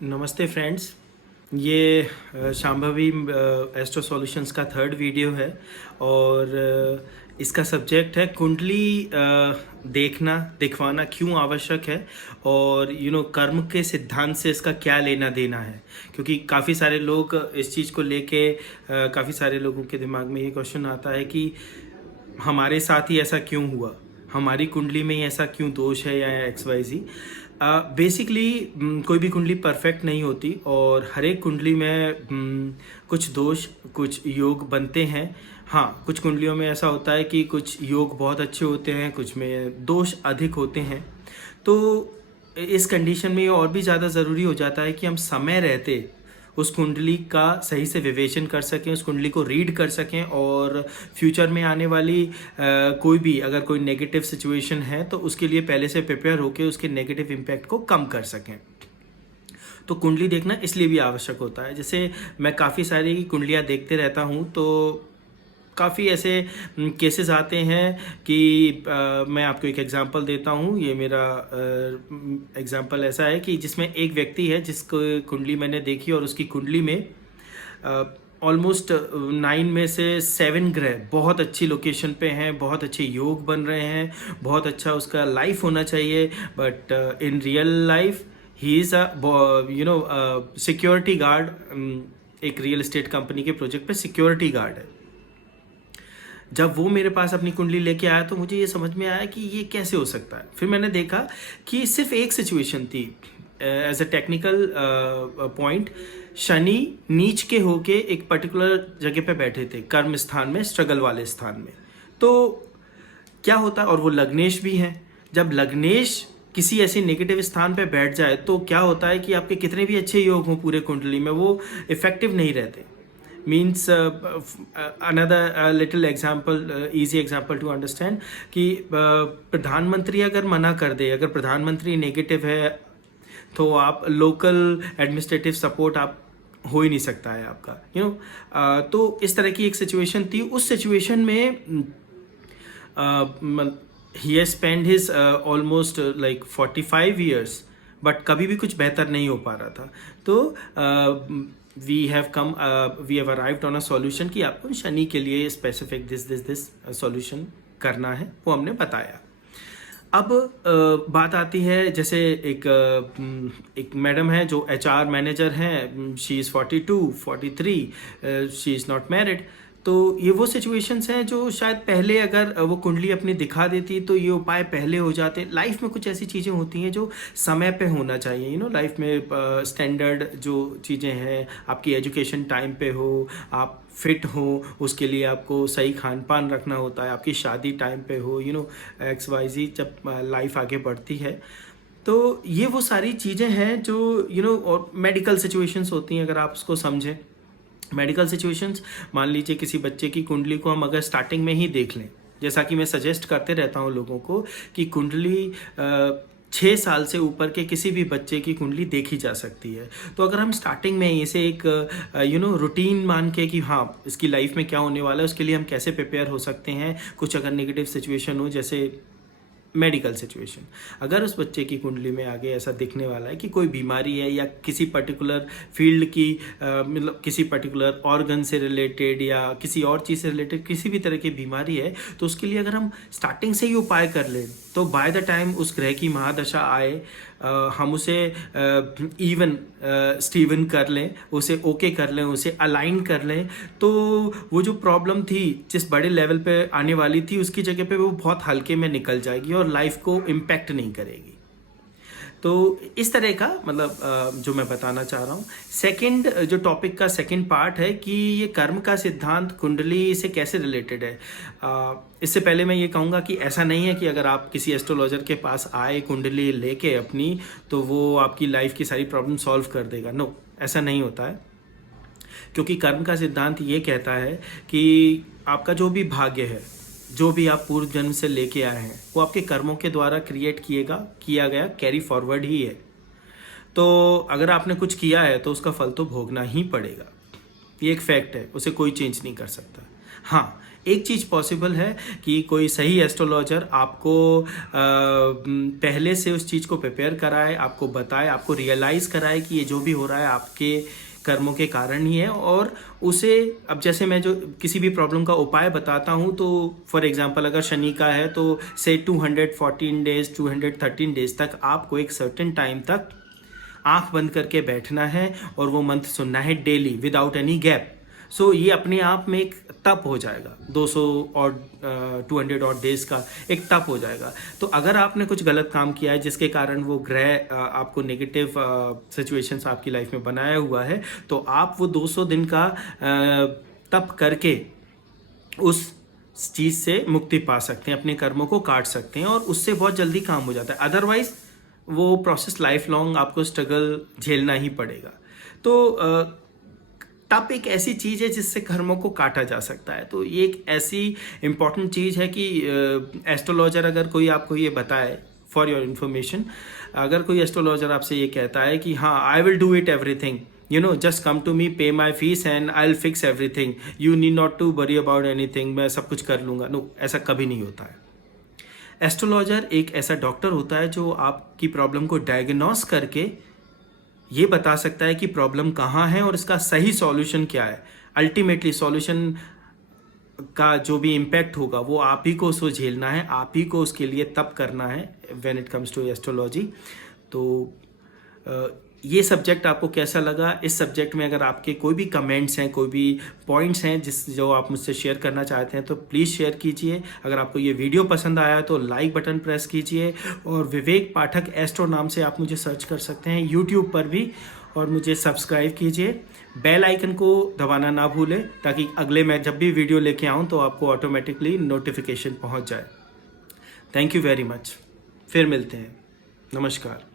नमस्ते फ्रेंड्स। ये Shambhavi astro solutions का थर्ड वीडियो है और इसका सब्जेक्ट है कुंडली देखना दिखवाना क्यों आवश्यक है और कर्म के सिद्धांत से इसका क्या लेना देना है। क्योंकि काफ़ी सारे लोग इस चीज़ को लेके काफ़ी सारे लोगों के दिमाग में ये क्वेश्चन आता है कि हमारे साथ ही ऐसा क्यों हुआ, हमारी कुंडली में ही ऐसा क्यों दोष है या XYZ। बेसिकली कोई भी कुंडली परफेक्ट नहीं होती और हर एक कुंडली में कुछ दोष कुछ योग बनते हैं। हाँ, कुछ कुंडलियों में ऐसा होता है कि कुछ योग बहुत अच्छे होते हैं, कुछ में दोष अधिक होते हैं। तो इस कंडीशन में ये और भी ज़्यादा ज़रूरी हो जाता है कि हम समय रहते उस कुंडली का सही से विवेचन कर सकें, उस कुंडली को रीड कर सकें और फ्यूचर में आने वाली कोई भी अगर कोई नेगेटिव सिचुएशन है तो उसके लिए पहले से प्रिपेयर होकर उसके नेगेटिव इम्पैक्ट को कम कर सकें। तो कुंडली देखना इसलिए भी आवश्यक होता है। जैसे मैं काफ़ी सारी कुंडलियाँ देखते रहता हूँ तो काफ़ी ऐसे केसेस आते हैं कि मैं आपको एक एग्जांपल देता हूँ। ये मेरा एग्जांपल ऐसा है कि जिसमें एक व्यक्ति है जिसको कुंडली मैंने देखी और उसकी कुंडली में ऑलमोस्ट 9 में से 7 ग्रह बहुत अच्छी लोकेशन पे हैं, बहुत अच्छे योग बन रहे हैं, बहुत अच्छा उसका लाइफ होना चाहिए। But in real life he is security guard, एक रियल एस्टेट कंपनी के प्रोजेक्ट पे सिक्योरिटी गार्ड है। जब वो मेरे पास अपनी कुंडली लेके आया तो मुझे ये समझ में आया कि ये कैसे हो सकता है। फिर मैंने देखा कि सिर्फ एक सिचुएशन थी एज अ टेक्निकल पॉइंट। शनि नीच के होके एक पर्टिकुलर जगह पे बैठे थे, कर्म स्थान में, स्ट्रगल वाले स्थान में। तो क्या होता है, और वो लग्नेश भी हैं। जब लग्नेश किसी ऐसे नेगेटिव स्थान पे बैठ जाए तो क्या होता है कि आपके कितने भी अच्छे योग हों पूरे कुंडली में, वो इफेक्टिव नहीं रहते। Means another little example, easy example to understand कि प्रधानमंत्री अगर मना कर दे, अगर प्रधानमंत्री नेगेटिव है तो आप लोकल एडमिनिस्ट्रेटिव सपोर्ट आप हो ही नहीं सकता है आपका। तो इस तरह की एक सिचुएशन थी। उस सिचुएशन में he has spent his almost like 45 years, but कभी भी कुछ बेहतर नहीं हो पा रहा था। तो we have arrived on a solution कि आपको शनि के लिए स्पेसिफिक दिस सॉल्यूशन करना है, वो हमने बताया। अब बात आती है, जैसे एक मैडम है जो HR मैनेजर हैं, she is 42, 43, she is not married. तो ये वो सिचुएशंस हैं जो शायद पहले अगर वो कुंडली अपनी दिखा देती तो ये उपाय पहले हो जाते। लाइफ में कुछ ऐसी चीज़ें होती हैं जो समय पे होना चाहिए। लाइफ में स्टैंडर्ड जो चीज़ें हैं, आपकी एजुकेशन टाइम पे हो, आप फिट हो, उसके लिए आपको सही खान पान रखना होता है, आपकी शादी टाइम पे हो, XYZ, जब लाइफ आगे बढ़ती है। तो ये वो सारी चीज़ें हैं जो और मेडिकल सिचुएशंस होती हैं। अगर आप उसको समझें, मेडिकल सिचुएशंस, मान लीजिए किसी बच्चे की कुंडली को हम अगर स्टार्टिंग में ही देख लें, जैसा कि मैं सजेस्ट करते रहता हूँ लोगों को कि कुंडली 6 साल से ऊपर के किसी भी बच्चे की कुंडली देखी जा सकती है। तो अगर हम स्टार्टिंग में इसे एक रूटीन मान के कि हाँ इसकी लाइफ में क्या होने वाला है, उसके लिए हम कैसे प्रिपेयर हो सकते हैं। कुछ अगर नेगेटिव सिचुएशन हो, जैसे मेडिकल सिचुएशन, अगर उस बच्चे की कुंडली में आगे ऐसा दिखने वाला है कि कोई बीमारी है या किसी पर्टिकुलर फील्ड की मतलब किसी पर्टिकुलर ऑर्गन से रिलेटेड या किसी और चीज़ से रिलेटेड किसी भी तरह की बीमारी है, तो उसके लिए अगर हम स्टार्टिंग से ही उपाय कर लें तो बाय द टाइम उस ग्रह की महादशा आए हम उसे इवन स्टीवन कर लें, उसे ओके कर लें, उसे अलाइन कर लें, तो वो जो प्रॉब्लम थी जिस बड़े लेवल पे आने वाली थी उसकी जगह पे वो बहुत हल्के में निकल जाएगी और लाइफ को इम्पैक्ट नहीं करेगी। तो इस तरह का मतलब जो मैं बताना चाह रहा हूँ। सेकंड जो टॉपिक का सेकंड पार्ट है कि ये कर्म का सिद्धांत कुंडली से कैसे रिलेटेड है। इससे पहले मैं ये कहूँगा कि ऐसा नहीं है कि अगर आप किसी एस्ट्रोलॉजर के पास आए कुंडली लेके अपनी, तो वो आपकी लाइफ की सारी प्रॉब्लम सॉल्व कर देगा। नो, ऐसा नहीं होता है। क्योंकि कर्म का सिद्धांत ये कहता है कि आपका जो भी भाग्य है, जो भी आप पूर्व जन्म से लेके आए हैं, वो आपके कर्मों के द्वारा किया गया कैरी फॉरवर्ड ही है। तो अगर आपने कुछ किया है तो उसका फल तो भोगना ही पड़ेगा। ये एक फैक्ट है, उसे कोई चेंज नहीं कर सकता। हाँ, एक चीज़ पॉसिबल है कि कोई सही एस्ट्रोलॉजर आपको पहले से उस चीज़ को प्रिपेयर कराए, आपको बताए, आपको रियलाइज़ कराए कि ये जो भी हो रहा है आपके कर्मों के कारण ही है, और उसे अब जैसे मैं जो किसी भी प्रॉब्लम का उपाय बताता हूँ, तो फॉर एग्जांपल अगर शनि का है तो से 214 डेज 213 डेज तक आपको एक सर्टेन टाइम तक आंख बंद करके बैठना है और वो मंत्र सुनना है डेली विदाउट एनी गैप। सो ये अपने आप में एक तप हो जाएगा, 200 और 200 और डेज का एक तप हो जाएगा। तो अगर आपने कुछ गलत काम किया है जिसके कारण वो ग्रह आपको नेगेटिव सिचुएशंस आपकी लाइफ में बनाया हुआ है, तो आप वो 200 दिन का तप करके उस चीज़ से मुक्ति पा सकते हैं, अपने कर्मों को काट सकते हैं, और उससे बहुत जल्दी काम हो जाता है। अदरवाइज वो प्रोसेस लाइफ लॉन्ग आपको स्ट्रगल झेलना ही पड़ेगा। तो तप एक ऐसी चीज़ है जिससे कर्मों को काटा जा सकता है। तो ये एक ऐसी इम्पॉर्टेंट चीज़ है कि एस्ट्रोलॉजर अगर कोई आपको ये बताए, फॉर योर इन्फॉर्मेशन, अगर कोई एस्ट्रोलॉजर आपसे ये कहता है कि हाँ I will do it everything, you know, just come to me, pay my fees and I will fix everything, you need not to worry about anything, मैं सब कुछ कर लूँगा, नो, ऐसा कभी नहीं होता है। एस्ट्रोलॉजर एक ऐसा डॉक्टर होता है जो आपकी प्रॉब्लम को डायग्नोस करके ये बता सकता है कि प्रॉब्लम कहाँ है और इसका सही सॉल्यूशन क्या है। अल्टीमेटली सॉल्यूशन का जो भी इम्पैक्ट होगा वो आप ही को उसको झेलना है, आप ही को उसके लिए तप करना है when it comes to astrology. तो ये सब्जेक्ट आपको कैसा लगा? इस सब्जेक्ट में अगर आपके कोई भी कमेंट्स हैं, कोई भी पॉइंट्स हैं जो आप मुझसे शेयर करना चाहते हैं तो प्लीज़ शेयर कीजिए। अगर आपको ये वीडियो पसंद आया तो लाइक बटन प्रेस कीजिए, और विवेक पाठक एस्ट्रो नाम से आप मुझे सर्च कर सकते हैं यूट्यूब पर भी, और मुझे सब्सक्राइब कीजिए। बेल आइकन को दबाना ना भूलें ताकि अगले मैं जब भी वीडियो लेके आऊँ तो आपको ऑटोमेटिकली नोटिफिकेशन पहुँच जाए। Thank you very much. फिर मिलते हैं। नमस्कार।